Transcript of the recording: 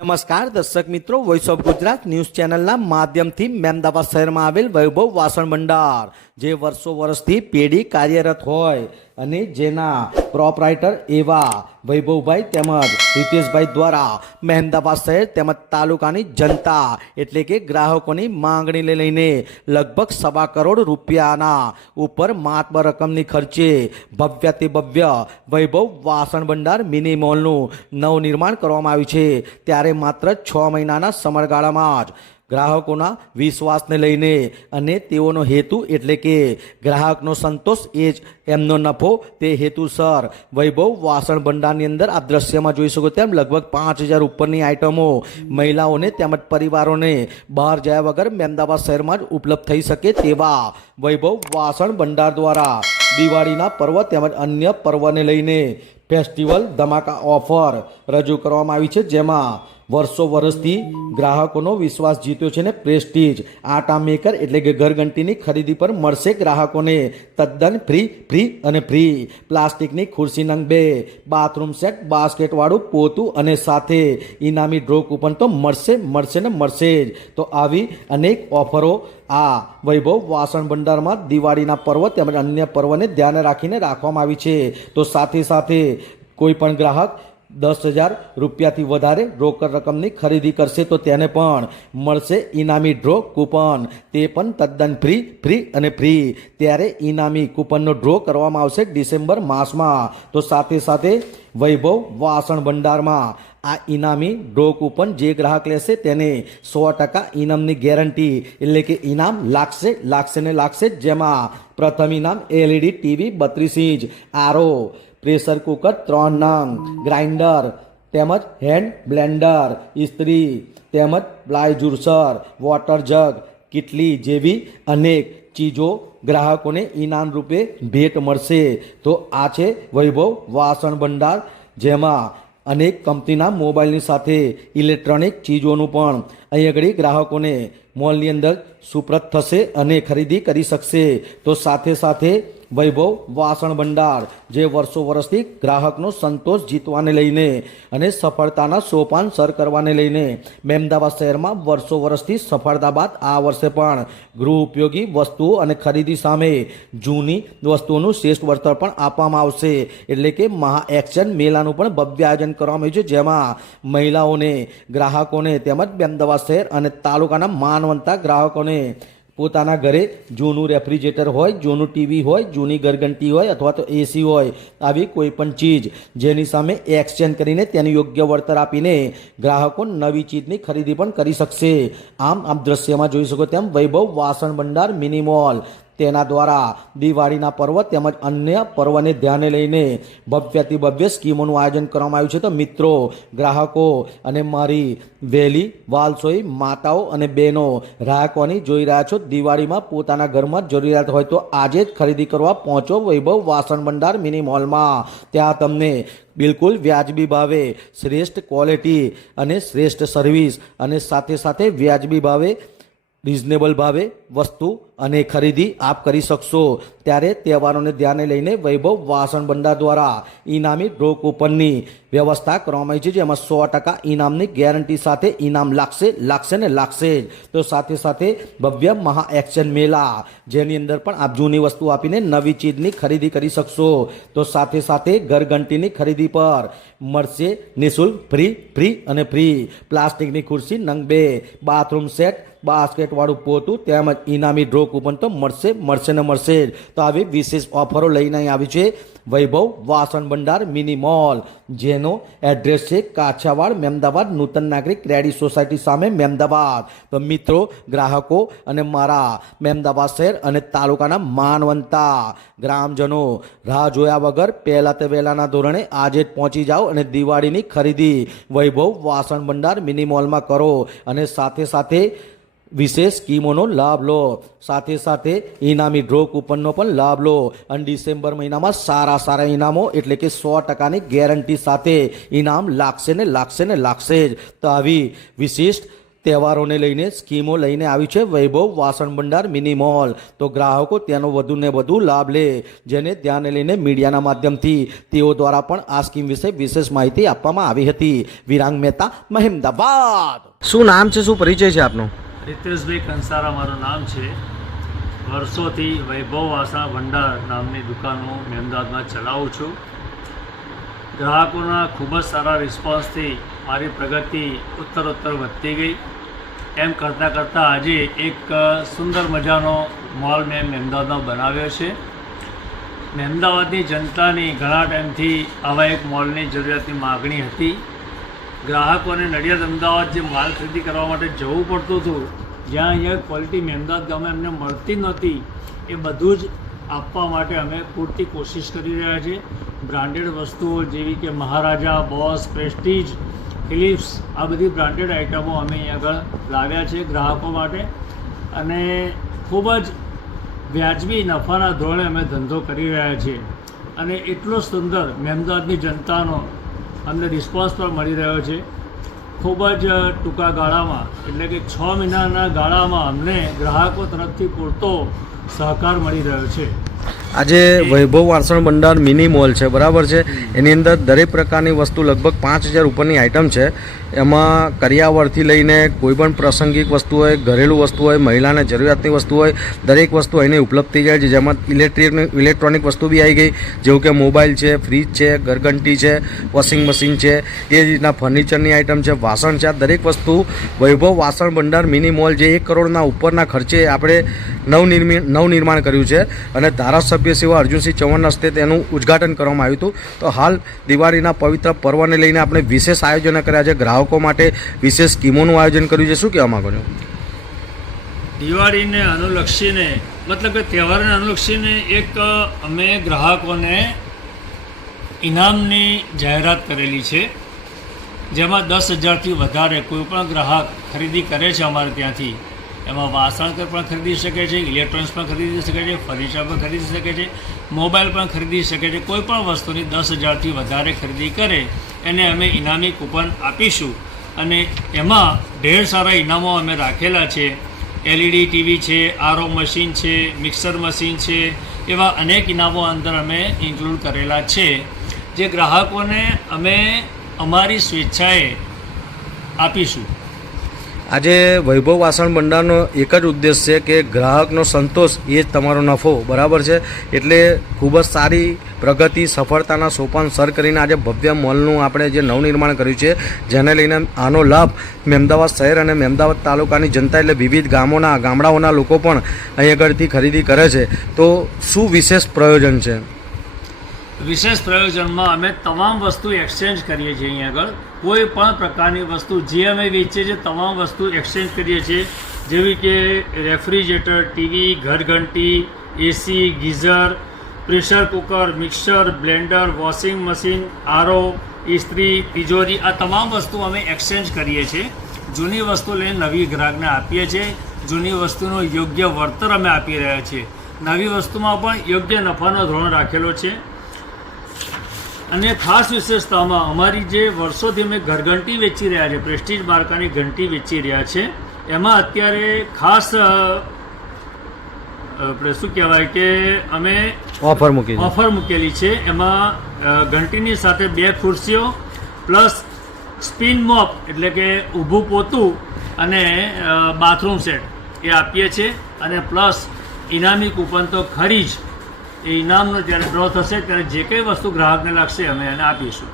નમસ્કાર દર્શક મિત્રો, વોઇસ ઓફ ગુજરાત ન્યૂઝ ચેનલના માધ્યમથી મહેમદાવાદ શહેરમાં આવેલ વૈભવ વાસણ ભંડાર જે વર્ષો વર્ષથી પેઢી કાર્યરત હોય અને જેના પ્રોપરાઇટર એવા વૈભવભાઈ તેમજ હિતેશભાઈ દ્વારા મહેમદાવાદ શહેર તેમજ તાલુકાની જનતા એટલે કે ગ્રાહકોની માંગણીને લઈને લગભગ 1.25 કરોડ રૂપિયાના ઉપર માતબર રકમની ખર્ચે ભવ્યાતિ ભવ્ય વૈભવ વાસણ ભંડાર મિની મોલનું નવનિર્માણ કરવામાં આવ્યું છે। ત્યારે માત્ર 6 મહિનાના સમયગાળામાં જ ગ્રાહકોના વિશ્વાસને લઈને અને તેઓનો હેતુ એટલે કે ગ્રાહકનો સંતોષ એ જ એમનો નફો તે હેતુસર વૈભવ વાસણ ભંડારની અંદર આ દ્રશ્યમાં જોઈ શકો તેમ લગભગ 5000 ઉપરની આઇટમો મહિલાઓને તેમજ પરિવારોને બહાર જયા વગર મહેમદાવાદ શહેરમાં જ ઉપલબ્ધ થઈ શકે તેવા વૈભવ વાસણ ભંડાર દ્વારા દિવાળીના પર્વ તેમજ અન્ય પર્વને લઈને ફેસ્ટિવલ ધમાકા ઓફર રજૂ કરવામાં આવી છે, જેમાં વર્ષો વર્ષથી ગ્રાહકોનો વિશ્વાસ જીત્યો છે ને પ્રેસ્ટીજ આટા મેકર એટલે કે ઘરઘંટીની ખરીદી પર મળશે ગ્રાહકોને તદ્દન ફ્રી પ્લાસ્ટિકની ખુરશી નંગ 2 બાથરૂમ સેટ બાસ્કેટવાળું પોતું અને સાથે ઇનામી ડ્રો કૂપન તો મળશે જ। તો આવી અનેક ઓફરો આ વૈભવ વાસણ ભંડારમાં દિવાળીના પર્વ તેમજ અન્ય પર્વને ધ્યાને રાખીને રાખવામાં આવી છે। તો સાથે કોઈ પણ ગ્રાહક 10,000 રૂપિયાથી વધારે રોકડ રકમની ખરીદી કરશે તો તેને પણ મળશે ઇનામી ડ્રો કૂપન, તે પણ તદ્દન ફ્રી। ત્યારે ઇનામી કૂપનનો ડ્રો કરવામાં આવશે ડિસેમ્બર માસમાં। તો સાથે વૈભવ વાસણ ભંડારમાં આ ઇનામી ડ્રો કૂપન જે ગ્રાહક લેશે તેને 100% ઇનામની ગેરંટી એટલે કે ઇનામ લાગશે। જેમાં પ્રથમ ઇનામ LED ટીવી 32 ઇંચ, આરો, પ્રેશર કુકર 3 નંગ, ગ્રાઇન્ડર તેમજ હેન્ડ બ્લેન્ડર, ઇસ્ત્રી તેમજ પ્લાય જ્યુસર, વોટર જગ, કિટલી જેવી અનેક ચીજો ગ્રાહકોને ઇનામ રૂપે ભેટ મળશે। તો આ છે વૈભવ વાસણ ભંડાર, જેમાં અનેક કંપનીના મોબાઈલની સાથે ઇલેક્ટ્રોનિક ચીજોનું પણ અહીં આગળ ગ્રાહકોને મોલની અંદર સુપ્રત થશે અને ખરીદી કરી શકશે। તો સાથે વૈભવ વાસણ ભંડાર જે વર્ષો વર્ષથી ગ્રાહકનો સંતોષ જીતવાને લઈને અને સફળતાના સોપાન સર કરવાને લઈને મહેમદાવાદ શહેરમાં વર્ષો વર્ષથી સફળતા બાદ આ વર્ષે પણ ગૃહ ઉપયોગી વસ્તુઓ અને ખરીદી સામે જૂની વસ્તુઓનું શ્રેષ્ઠ વળતર પણ આપવામાં આવશે। એટલે કે મહા એક્શન મેળાનું પણ ભવ્ય આયોજન કરવામાં આવ્યું છે, જેમાં મહિલાઓને, ગ્રાહકોને તેમજ મહેમદાવાદ શહેર અને તાલુકાના માનવંતા ગ્રાહકોને પોતાના ઘરે જૂનું રેફ્રિજરેટર હોય, જૂનું ટીવી હોય, જૂની ઘરઘંટી હોય અથવા તો એસી હોય, આવી કોઈ પણ ચીજ જેની સામે એક્સચેન્જ કરીને તેનું યોગ્ય વળતર આપીને ગ્રાહકો નવી ચીજની ખરીદી પણ કરી શકશે। આમ દ્રશ્યમાં જોઈ શકો તેમ વૈભવ વાસણ ભંડાર મિની મોલ તેના દ્વારા દિવાળીના પર્વ તેમજ અન્ય પર્વને ધ્યાને લઈને ભવ્યાતિ ભવ્ય સ્કીમોનું આયોજન કરવામાં આવ્યું છે। તો મિત્રો, ગ્રાહકો અને મારી વહેલી વાલસોઈ માતાઓ અને બહેનો રાહકોની જોઈ રહ્યા છો, દિવાળીમાં પોતાના ઘરમાં જરૂરિયાત હોય તો આજે જ ખરીદી કરવા પહોંચો વૈભવ વાસણ ભંડાર મિની મોલમાં। ત્યાં તમને બિલકુલ વ્યાજબી ભાવે શ્રેષ્ઠ ક્વોલિટી અને શ્રેષ્ઠ સર્વિસ અને સાથે વ્યાજબી ભાવે રિઝનેબલ ભાવે વસ્તુ અને ખરીદી આપ કરી શકશો। ત્યારે તહેવારોને ધ્યાને લઈને વૈભવ વાસણ ભંડાર દ્વારા ઇનામી ડ્રો કૂપનની વ્યવસ્થા કરવામાં આવી છે, જેમાં 100% ઇનામની ગેરંટી સાથે ઇનામ લાગશે જ। તો સાથે ભવ્ય મહા એક્શન મેળા જેની અંદર પણ આપ જૂની વસ્તુ આપીને નવી ચીજની ખરીદી કરી શકશો। તો સાથે ઘરઘંટીની ખરીદી પર મળશે નિઃશુલ્ક ફ્રી પ્લાસ્ટિકની ખુરશી નંગ 2, બાથરૂમ સેટ, બાસ્કેટવાળું પોતું તેમજ ઇનામી ડ્રો કૂપન તો મળશે જ। તો આવી વિશેષ ઓફરો લઈને આવી છે વૈભવ વાસણ ભંડાર મિની મોલ, જેનો એડ્રેસ છે કાછિયાવાડ, મહેમદાવાદ, નૂતન નાગરિક ક્રેડિટ સોસાયટી સામે મહેમદાવાદ। તો મિત્રો, ગ્રાહકો અને મારા મહેમદાવાદ શહેર અને તાલુકાના માનવંતા ગ્રામજનો રાહ જોયા વગર વહેલાના ધોરણે આજે જ પહોંચી જાઓ અને દિવાળીની ખરીદી વૈભવ વાસણ ભંડાર મિની મોલમાં કરો અને સાથે વિશેષ સ્કીમોનો લાભ લો, સાથે ઇનામી ડ્રો કૂપનનો પણ લાભ લો અને ડિસેમ્બર મહિનામાં સારા ઇનામો એટલે કે 100%ની ગેરંટી સાથે ઇનામ લાગશે જ। તો આવી વિશિષ્ટ તહેવારોને લઈને સ્કીમો લઈને આવ્યું છે વૈભવ વાસણ ભંડાર મિની મોલ. તો ગ્રાહકો તેનો વધુને વધુ લાભ લે, જેને ધ્યાને લઈને મીડિયાના માધ્યમથી તેઓ દ્વારા પણ આ સ્કીમ વિશે વિશેષ માહિતી આપવામાં આવી હતી. વિરાંગ મહેતા, મહેમદાબાદ. શું નામ છે, શું પરિચય છે આપનો? રિતેશભાઈ કંસારા મારું નામ છે. વર્ષોથી વૈભવ વાસણ ભંડાર નામની દુકાનો મહેમદાબાદમાં ચલાવું છું. ગ્રાહકોના ખૂબ જ સારા રિસ્પોન્સથી મારી પ્રગતિ ઉત્તરોત્તર વધતી ગઈ. એમ કરતાં કરતાં આજે એક સુંદર મજાનો મોલ મેં મહેમદાબાદમાં બનાવ્યો છે. મહેમદાબાદની જનતાની ઘણા ટાઈમથી આવા એક મોલની જરૂરિયાતની માગણી હતી. ગ્રાહકોને નડિયાદ અમદાવાદ જે માલ ખરીદી કરવા માટે જવું પડતું હતું, જ્યાં અહીંયા ક્વોલિટી મહેમદાબાદ ગામે અમને મળતી નહોતી, એ બધું જ આપવા માટે અમે પૂરતી કોશિશ કરી રહ્યા છીએ. બ્રાન્ડેડ વસ્તુઓ જેવી કે મહારાજા, બોસ, પ્રેસ્ટીજ, ફિલિપ્સ, આ બધી બ્રાન્ડેડ આઇટમો અમે અહીં આગળ લાવ્યા છે ગ્રાહકો માટે, અને ખૂબ જ વ્યાજબી નફાના ધોરણે અમે ધંધો કરી રહ્યા છીએ. અને એટલો સુંદર મહેમદાબાદની જનતાનો અમને રિસ્પોન્સ પણ મળી રહ્યો છે. ખૂબ જ ટૂંકા ગાળામાં, એટલે કે 6 મહિનાના ગાળામાં અમને ગ્રાહકો તરફથી પૂરતો સહકાર મળી રહ્યો છે. આજે વૈભવ વાસણ ભંડાર મિની મોલ છે, બરાબર છે? એની અંદર દરેક પ્રકારની વસ્તુ લગભગ 5000 ઉપરની આઇટમ છે. એમાં કરિયાવરથી લઈને કોઈ પણ પ્રાસંગિક વસ્તુ હોય, ઘરેલું વસ્તુ હોય, મહિલાને જરૂરિયાતની વસ્તુ હોય, દરેક વસ્તુ અહીંની ઉપલબ્ધ થઈ જાય છે. જેમાં ઇલેક્ટ્રોનિક વસ્તુ બી આવી ગઈ, જેવું કે મોબાઈલ છે, ફ્રીજ છે, ઘરઘંટી છે, વોશિંગ મશીન છે, એ રીતના ફર્નિચરની આઇટમ છે, વાસણ છે. આ દરેક વસ્તુ વૈભવ વાસણ ભંડાર મિની મોલ, જે 1 કરોડના ઉપરના ખર્ચે આપણે નવનિર્માણ કર્યું છે, અને ધારાસભ્ય શ્રી અર્જુનસિંહ ચૌહાણના હસ્તે તેનું ઉદ્ઘાટન કરવામાં આવ્યું હતું. તો હાલ દિવાળીના પવિત્ર પર્વને લઈને આપણે વિશેષ આયોજનો કર્યા છે. ગ્રાહકો માટે વિશેષ સ્કીમોનું આયોજન કર્યું છે. શું કહેવા માંગો છો? દિવાળીને અનુલક્ષીને, મતલબ કે તહેવારને અનુલક્ષીને એક અમે ગ્રાહકોને ઇનામની જાહેરાત કરેલી છે, જેમાં 10,000થી વધારે કોઈ પણ ગ્રાહક ખરીદી કરે છે અમારે ત્યાંથી, એમાં વાસણ પણ ખરીદી શકે છે, ઇલેક્ટ્રોનિક્સ પણ ખરીદી શકે છે, ફર્નિચર પણ ખરીદી શકે છે, મોબાઈલ પણ ખરીદી શકે છે. કોઈ પણ વસ્તુની 10,000થી વધારે ખરીદી કરે એને અમે ઇનામી કૂપન આપીશું. અને એમાં ઢેર સારા ઇનામો અમે રાખેલા છે. LED ટીવી છે, RO મશીન છે, મિક્સર મશીન છે, એવા અનેક ઇનામો અંદર અમે ઇન્ક્લુડ કરેલા છે, જે ગ્રાહકોને અમે અમારી સ્વેચ્છાએ આપીશું. આજે વૈભવ વાસણ ભંડારનો એક જ ઉદ્દેશ છે કે ગ્રાહકનો સંતોષ એ જ તમારો નફો, બરાબર છે? એટલે ખૂબ જ સારી પ્રગતિ, સફળતાના સોપાન સર કરીને આજે ભવ્ય મોલનું આપણે જે નવનિર્માણ કર્યું છે, જેને લઈને આનો લાભ મહેમદાવાદ શહેર અને મહેમદાવાદ તાલુકાની જનતા, એટલે વિવિધ ગામડાઓના લોકો પણ અહીં આગળથી ખરીદી કરે છે. તો શું વિશેષ પ્રયોજન છે? વિશેષ પ્રયોજનમાં અમે તમામ વસ્તુ એક્સચેન્જ કરીએ છીએ. અહીં આગળ કોઈ પણ પ્રકારની વસ્તુ જે અમે વેચીએ છીએ તમામ વસ્તુ એક્સચેન્જ કરીએ છીએ, જેવી કે રેફ્રિજરેટર, ટીવી, ઘરઘંટી, AC, geyser, pressure cooker, mixer, blender, washing machine, RO, ઇસ્ત્રી, તિજોરી, આ તમામ વસ્તુ અમે એક્સચેન્જ કરીએ છીએ. જૂની વસ્તુ લઈને નવી ગ્રાહકને આપીએ છીએ. જૂની વસ્તુનું યોગ્ય વળતર અમે આપી રહ્યા છીએ. નવી વસ્તુમાં પણ યોગ્ય નફાનો ધોરણ રાખેલો છે. અને ખાસ વિશેષતામાં અમારી જે વર્ષોથી અમે ઘરઘંટી વેચી રહ્યા છે, પ્રેસ્ટીજ માર્કાની ઘંટી વેચી રહ્યા છે, એમાં અત્યારે ખાસ આપણે શું કહેવાય કે અમે ઓફર મૂકેલી છે. એમાં ઘંટીની સાથે 2 ખુરશીઓ પ્લસ સ્પિન મોપ, એટલે કે ઊભું પોતું, અને બાથરૂમ સેટ એ આપીએ છીએ. અને પ્લસ ઇનામી કૂપન તો ખરી જ. એ ઇનામનો જ્યારે ડ્રો થશે ત્યારે જે કંઈ વસ્તુ ગ્રાહકને લાગશે અમે એને આપીશું.